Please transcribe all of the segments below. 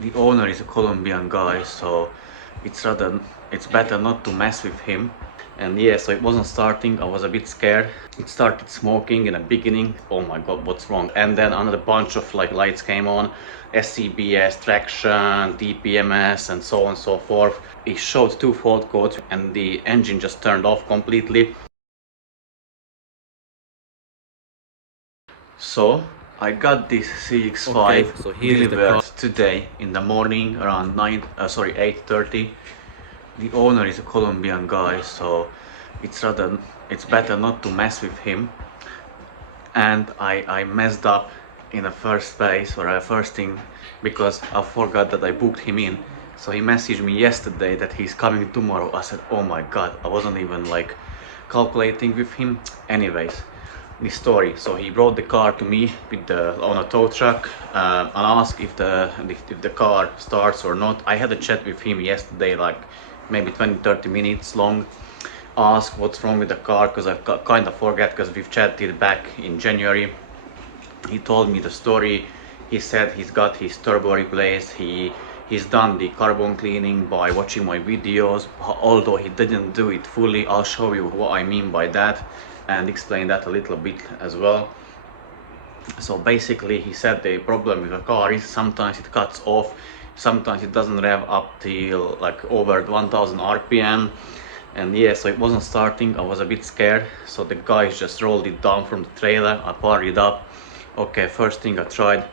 The owner is a Colombian guy, so it's better not to mess with him. And yeah, so it wasn't starting. I was a bit scared. It started smoking in the beginning. Oh my god, what's wrong? And then another bunch of like lights came on, SCBS, traction, DPMS, and so on and so forth. It showed two fault codes, and the engine just turned off completely. So I got this CX-5 so here is the delivered car. today in the morning around 8:30. The owner is a Colombian guy, so it's better not to mess with him. And I messed up in the first place, or first thing, because I forgot that I booked him in. So he messaged me yesterday that he's coming tomorrow. I said, oh my god, I wasn't even like calculating with him. Anyways, the story. So he brought the car to me on a tow truck, and asked if the car starts or not. I had a chat with him yesterday, like maybe 20-30 minutes long. Ask what's wrong with the car, because I kind of forget, because we've chatted back in January. He told me the story. He said he's got his turbo replaced. He's done the carbon cleaning by watching my videos, although he didn't do it fully. I'll show you what I mean by that and explain that a little bit as well. So basically he said the problem with the car is sometimes it cuts off, sometimes it doesn't rev up till like over 1000 RPM. And yeah, so it wasn't starting. I was a bit scared, so the guys just rolled it down from the trailer. I powered it up. Okay, first thing I tried,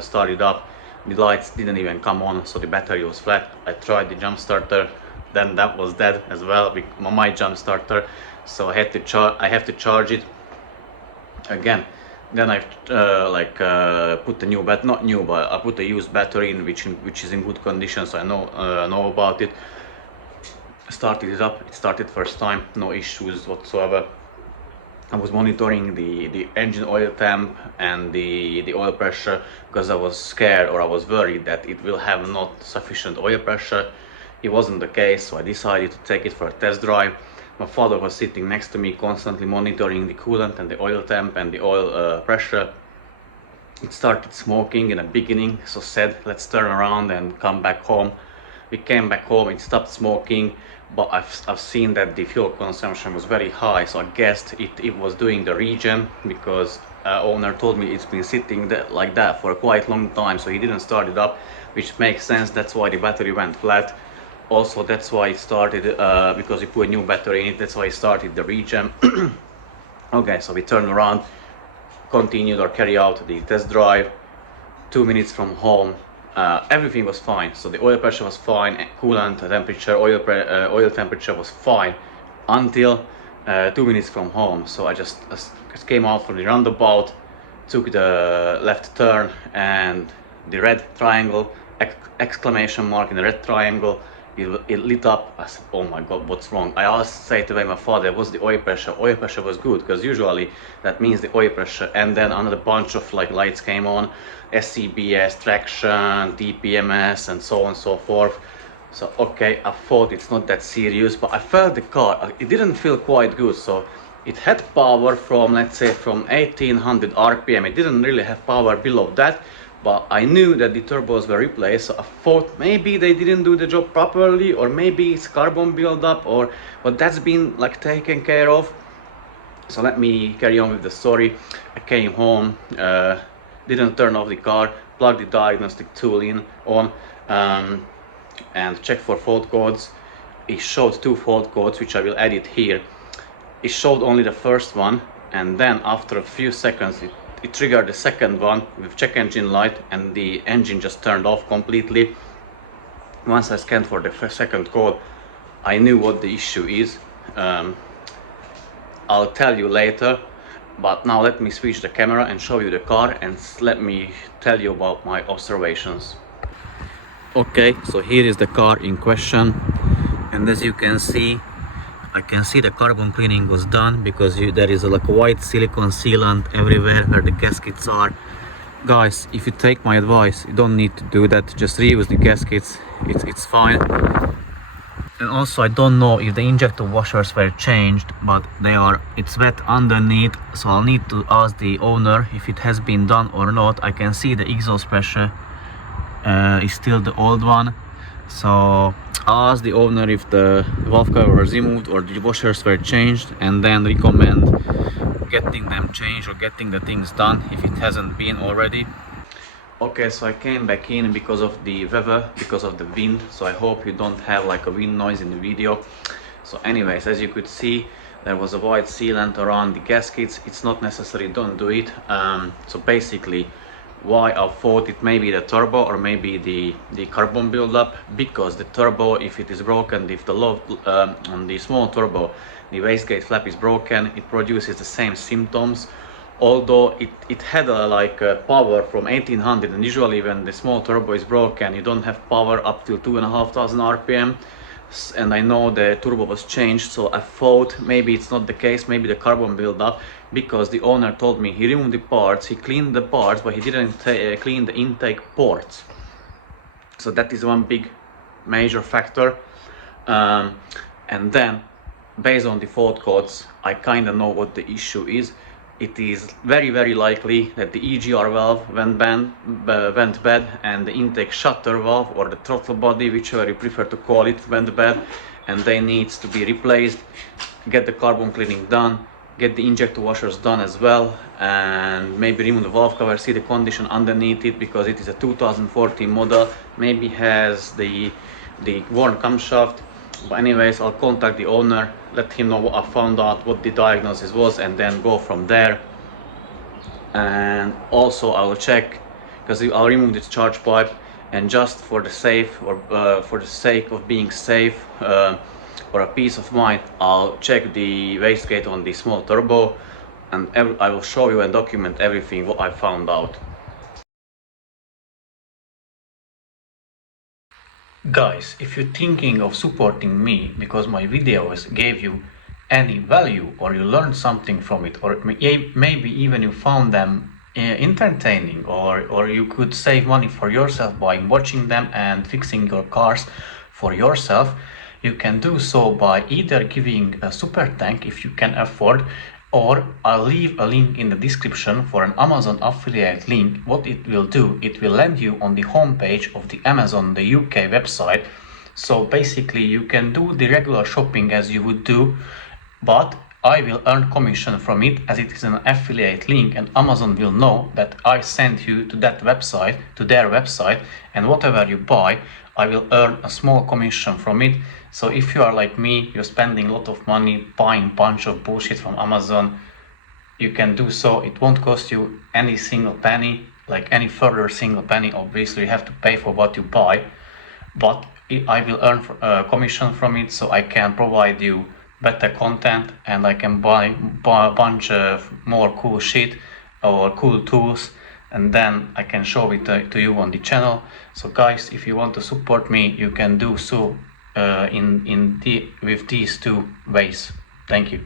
started up, the lights didn't even come on, so the battery was flat. I tried the jump starter, then that was dead as well, my jump starter. So I have to charge it again. Then I put the new not new, but I put a used battery in, which is in good condition, so I know about it. Started it up. It started first time, no issues whatsoever. I was monitoring the engine oil temp and the oil pressure, because I was scared, or I was worried that it will have not sufficient oil pressure. It wasn't the case, so I decided to take it for a test drive. My father was sitting next to me, constantly monitoring the coolant and the oil temp and the oil pressure. It started smoking in the beginning, so said let's turn around and come back home. We came back home, it stopped smoking, but I've seen that the fuel consumption was very high, so I guessed it was doing the regen, because owner told me it's been sitting there like that for a quite long time, so he didn't start it up, which makes sense. That's why the battery went flat. Also, that's why it started, because he put a new battery in it, that's why it started the regen. Okay, so we turned around, continued or carry out the test drive. 2 minutes from home, everything was fine. So the oil pressure was fine, coolant temperature, oil temperature was fine until 2 minutes from home. So I just came out from the roundabout, took the left turn, and the red triangle, exclamation mark in the red triangle, it lit up. I said, oh my god, what's wrong? I asked straight away my father, what's the oil pressure? Oil pressure was good, because usually that means the oil pressure. And then another bunch of like lights came on, SCBS, traction, DPMS, and so on and so forth. So okay, I thought it's not that serious, but I felt the car, it didn't feel quite good. So it had power from, let's say, from 1800 RPM. It didn't really have power below that, but I knew that the turbos were replaced, so I thought maybe they didn't do the job properly, or maybe it's carbon buildup, but that's been like taken care of. So let me carry on with the story. I came home, didn't turn off the car, plugged the diagnostic tool in and checked for fault codes. It showed two fault codes, which I will edit here. It showed only the first one, and then after a few seconds it triggered the second one with check engine light, and the engine just turned off completely. Once I scanned for the second code, I knew what the issue is. I'll tell you later, but now let me switch the camera and show you the car, and let me tell you about my observations. Okay, so here is the car in question, and as you can see, I can see the carbon cleaning was done, because there is like a white silicone sealant everywhere where the gaskets are. Guys, if you take my advice, you don't need to do that. Just reuse the gaskets. It's fine. And also, I don't know if the injector washers were changed, but it's wet underneath, so I'll need to ask the owner if it has been done or not. I can see the exhaust pressure is still the old one. So I asked the owner if the valve cover was removed or the washers were changed, and then recommend getting them changed or getting the things done if it hasn't been already. Okay, so I came back in because of the weather, because of the wind, so I hope you don't have like a wind noise in the video. So anyways, as you could see, there was a white sealant around the gaskets. It's not necessary, don't do it. So basically, why I thought it may be the turbo or maybe the carbon buildup, because the turbo, if it is broken, if the low on the small turbo the wastegate flap is broken, it produces the same symptoms, although it had a power from 1800, and usually when the small turbo is broken you don't have power up till 2500 rpm. And I know the turbo was changed, so I thought maybe it's not the case, maybe the carbon buildup, because the owner told me he removed the parts, he cleaned the parts, but he didn't clean the intake ports. So that is one big major factor. And then based on the fault codes, I kind of know what the issue is. It is very likely that the EGR valve went bad, and the intake shutter valve or the throttle body, whichever you prefer to call it, went bad, and they needs to be replaced. Get the carbon cleaning done, get the injector washers done as well, and maybe remove the valve cover, see the condition underneath it, because it is a 2014 model, maybe has the worn camshaft. But anyways, I'll contact the owner, let him know what I found out, what the diagnosis was, and then go from there. And also I will check, because I'll remove this charge pipe, and just for the for the sake of being safe, or a peace of mind, I'll check the wastegate on the small turbo, and I will show you and document everything what I found out. Guys, if you're thinking of supporting me because my videos gave you any value, or you learned something from it, or maybe even you found them entertaining, or you could save money for yourself by watching them and fixing your cars for yourself, you can do so by either giving a super tank if you can afford, or I'll leave a link in the description for an Amazon affiliate link. What it will do, it will land you on the homepage of the Amazon, the UK website. So basically you can do the regular shopping as you would do, but I will earn commission from it as it is an affiliate link, and Amazon will know that I sent you to that website, to their website, and whatever you buy, I will earn a small commission from it. So if you are like me, you're spending a lot of money buying a bunch of bullshit from Amazon, you can do so. It won't cost you any single penny, like any further single penny. Obviously you have to pay for what you buy, but I will earn commission from it, so I can provide you better content, and I can buy a bunch of more cool shit or cool tools, and then I can show it to you on the channel. So guys, if you want to support me, you can do so with these two ways. Thank you.